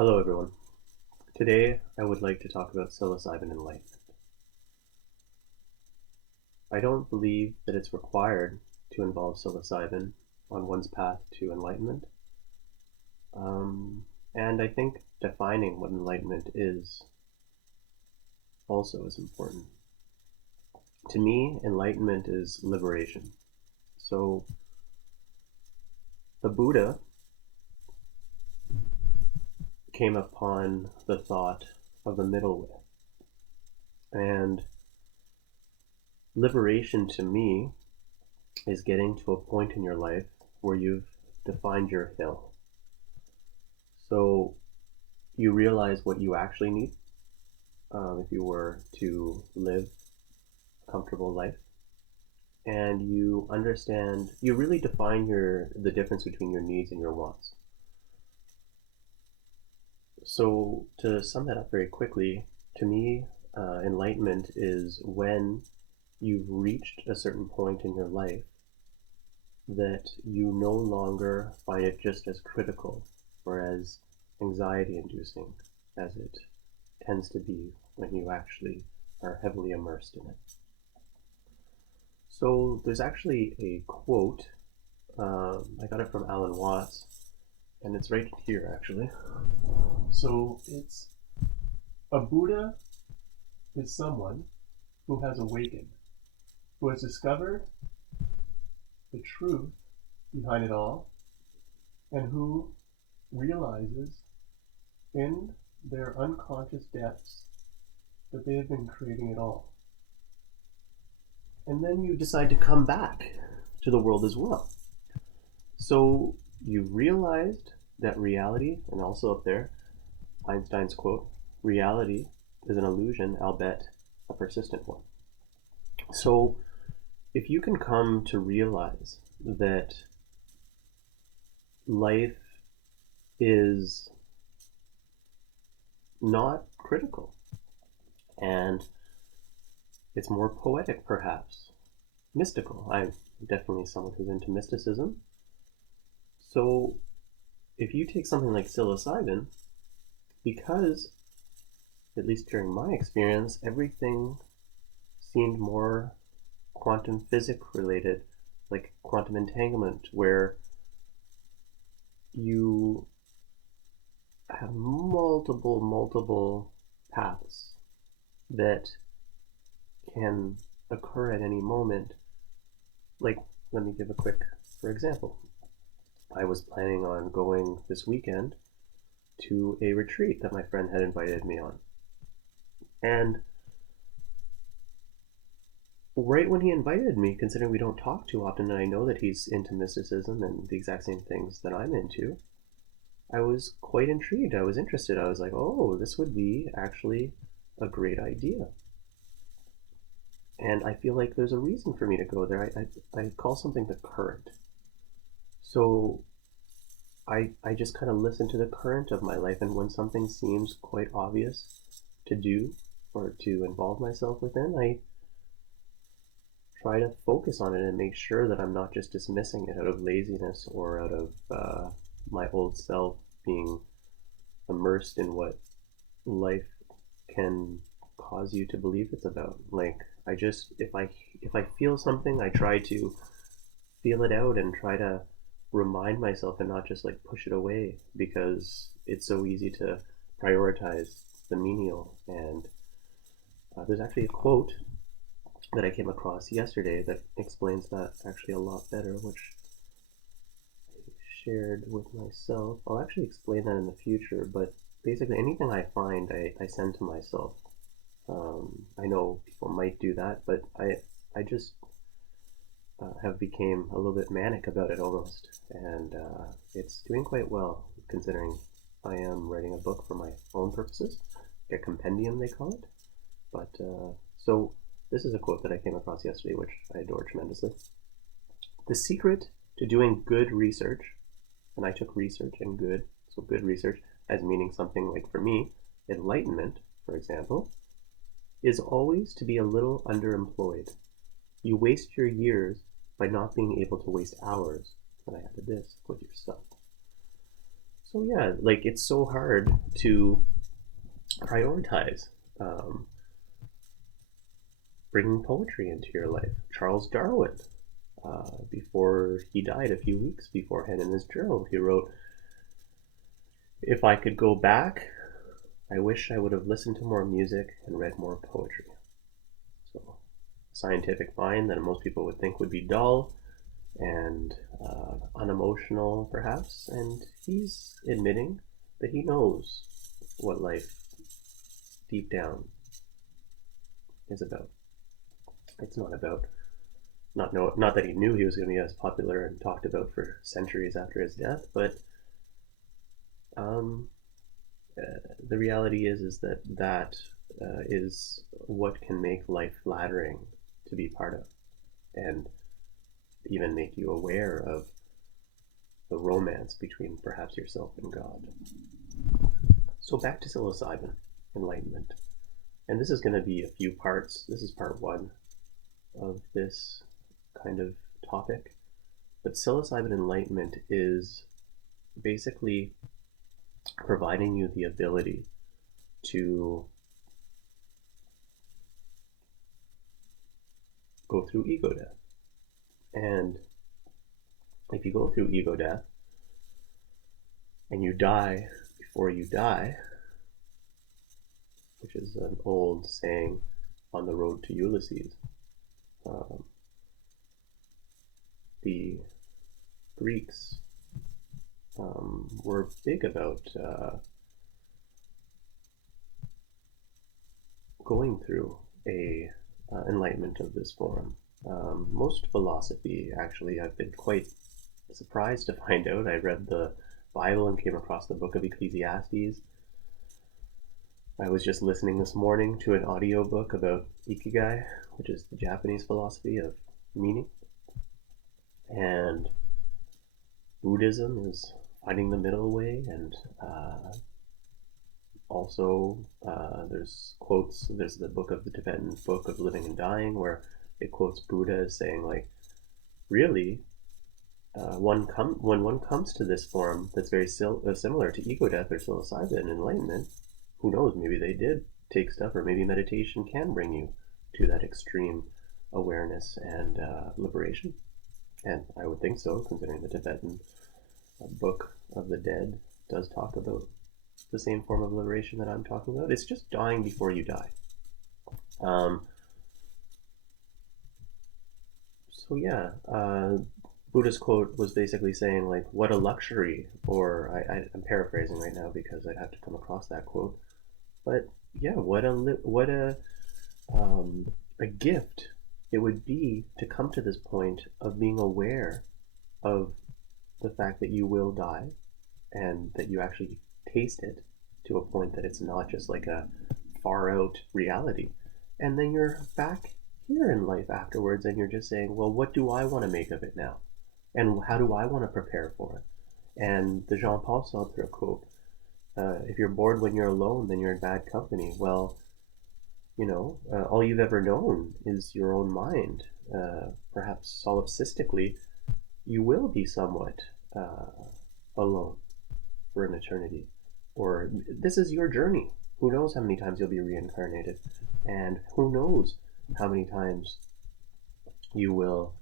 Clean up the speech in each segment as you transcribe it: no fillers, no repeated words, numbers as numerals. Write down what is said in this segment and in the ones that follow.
Hello everyone. Today I would like to talk about psilocybin enlightenment. I don't believe that it's required to involve psilocybin on one's path to enlightenment. And I think defining what enlightenment is also is important. To me, enlightenment is liberation. So the Buddha came upon the thought of the middle way. And liberation to me is getting to a point in your life where you've defined your hill. So you realize what you actually need if you were to live a comfortable life. And you understand, you really define the difference between your needs and your wants. So to sum that up very quickly, to me, enlightenment is when you've reached a certain point in your life that you no longer find it just as critical or as anxiety inducing as it tends to be when you actually are heavily immersed in it. So there's actually a quote, I got it from Alan Watts, and it's right here actually. So it's, a Buddha is someone who has awakened, who has discovered the truth behind it all, and who realizes in their unconscious depths that they have been creating it all. And then you decide to come back to the world as well. So you realized that reality, and also up there, Einstein's quote, reality is an illusion, albeit a persistent one. So if you can come to realize that life is not critical and it's more poetic, perhaps mystical. I'm definitely someone who's into mysticism. So if you take something like psilocybin, because at least during my experience, everything seemed more quantum physics related, like quantum entanglement, where you have multiple paths that can occur at any moment. Like, let me give a quick, for example. I was planning on going this weekend to a retreat that my friend had invited me on. And right when he invited me, considering we don't talk too often, and I know that he's into mysticism and the exact same things that I'm into, I was quite intrigued. I was interested. I was like, oh, this would be actually a great idea. And I feel like there's a reason for me to go there. I call something the current. So I just kind of listen to the current of my life, and when something seems quite obvious to do or to involve myself within, I try to focus on it and make sure that I'm not just dismissing it out of laziness or out of my old self being immersed in what life can cause you to believe it's about. Like, I just, if I feel something, I try to feel it out and try to remind myself and not just like push it away, because it's so easy to prioritize the menial. And there's actually a quote that I came across yesterday that explains that actually a lot better, which I shared with myself. I'll actually explain that in the future, but basically anything I find, I send to myself. I know people might do that, but I just have became a little bit manic about it almost, and it's doing quite well considering I am writing a book for my own purposes, a compendium they call it. But so this is a quote that I came across yesterday, which I adore tremendously. The secret to doing good research, and I took research and good, so good research as meaning something like, for me, enlightenment, for example, is always to be a little underemployed. You waste your years by not being able to waste hours, and I added this, with yourself. So yeah, like it's so hard to prioritize um, bringing poetry into your life. Charles Darwin, before he died a few weeks beforehand, in his journal, he wrote, "If I could go back, I wish I would have listened to more music and read more poetry." So, scientific mind that most people would think would be dull and unemotional, perhaps, and he's admitting that he knows what life deep down is about. It's not about not that he knew he was going to be as popular and talked about for centuries after his death, but um, the reality is that is what can make life flattering to be part of, and even make you aware of the romance between perhaps yourself and God. So back to psilocybin enlightenment, and this is going to be a few parts. This is part one of this kind of topic, but psilocybin enlightenment is basically providing you the ability to go through ego death. And if you go through ego death and you die before you die, which is an old saying on the road to Ulysses, um, the Greeks were big about going through a enlightenment of this form. Most philosophy, actually, I've been quite surprised to find out. I read the Bible and came across the book of Ecclesiastes. I was just listening this morning to an audiobook about Ikigai, which is the Japanese philosophy of meaning. And Buddhism is finding the middle way, and also there's quotes. There's the Tibetan book of Living and Dying, where it quotes Buddha as saying, like, really, when one comes to this form that's very similar to ego death or psilocybin enlightenment, who knows, maybe they did take stuff, or maybe meditation can bring you to that extreme awareness and liberation. And I would think so, considering the Tibetan book of the dead does talk about the same form of liberation that I'm talking about. It's just dying before you die. So yeah, Buddha's quote was basically saying, like, what a luxury, or I'm paraphrasing right now because I'd have to come across that quote, but yeah, what a gift it would be to come to this point of being aware of the fact that you will die, and that you actually taste it to a point that it's not just like a far out reality, and then you're back here in life afterwards, and you're just saying, well, what do I want to make of it now, and how do I want to prepare for it? And the Jean-Paul Sartre quote, if you're bored when you're alone, then you're in bad company. Well, all you've ever known is your own mind. Perhaps solipsistically, you will be somewhat alone for an eternity. Or this is your journey. Who knows how many times you'll be reincarnated? And who knows how many times you will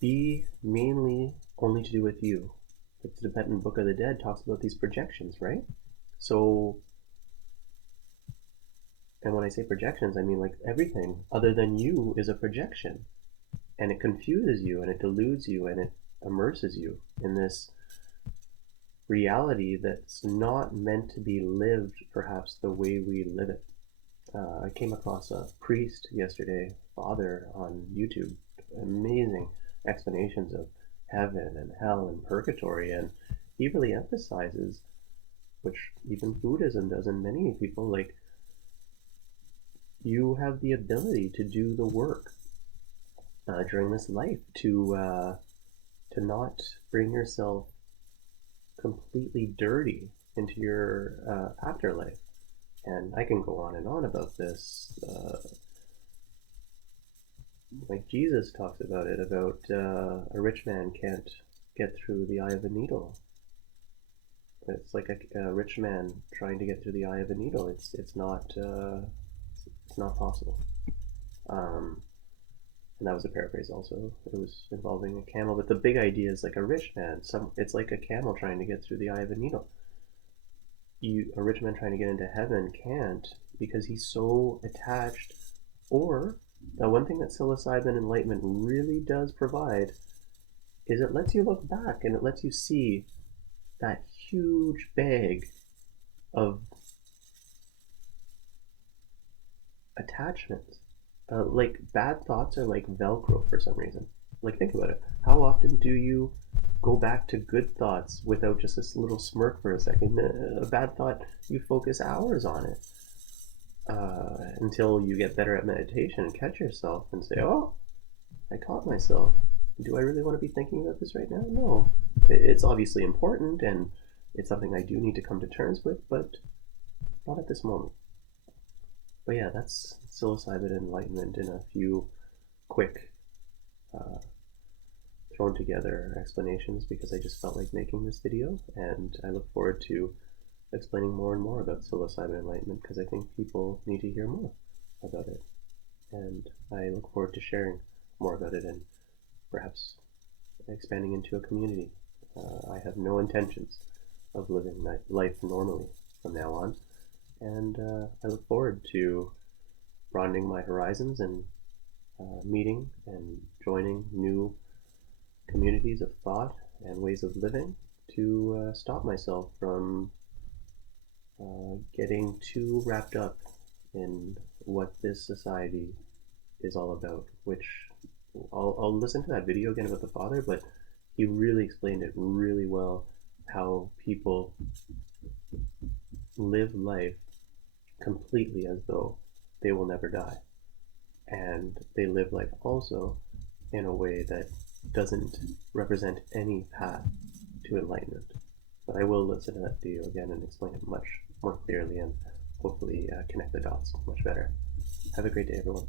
be mainly only to do with you. Like the Tibetan Book of the Dead talks about these projections, right? So, and when I say projections, I mean like everything other than you is a projection. And it confuses you, and it deludes you, and it immerses you in this reality that's not meant to be lived perhaps the way we live it. I came across a priest yesterday, father, on YouTube, amazing explanations of heaven and hell and purgatory, and he really emphasizes, which even Buddhism does in many people, like, you have the ability to do the work during this life to not bring yourself completely dirty into your afterlife. And I can go on and on about this. Like Jesus talks about it, about a rich man can't get through the eye of a needle. It's like a rich man trying to get through the eye of a needle. It's not possible. Um, and that was a paraphrase also. It was involving a camel, but the big idea is like a rich man. It's like a camel trying to get through the eye of a needle. A rich man trying to get into heaven can't because he's so attached. Or the one thing that psilocybin enlightenment really does provide is it lets you look back and it lets you see that huge bag of attachments. Like bad thoughts are like Velcro for some reason. Like think about it. How often do you go back to good thoughts without just this little smirk for a second? A bad thought, you focus hours on it until you get better at meditation and catch yourself and say, "Oh, I caught myself. Do I really want to be thinking about this right now? No. It's obviously important and it's something I do need to come to terms with, but not at this moment." But yeah, that's psilocybin enlightenment in a few quick, uh, thrown together explanations because I just felt like making this video, and I look forward to explaining more and more about psilocybin enlightenment because I think people need to hear more about it, and I look forward to sharing more about it and perhaps expanding into a community. I have no intentions of living life normally from now on, and I look forward to broadening my horizons and meeting and joining new communities of thought and ways of living to stop myself from getting too wrapped up in what this society is all about, which I'll listen to that video again about the father, but he really explained it really well, how people live life completely as though they will never die. And they live life also in a way that doesn't represent any path to enlightenment. But I will listen to that video again and explain it much more clearly and hopefully connect the dots much better. Have a great day, everyone.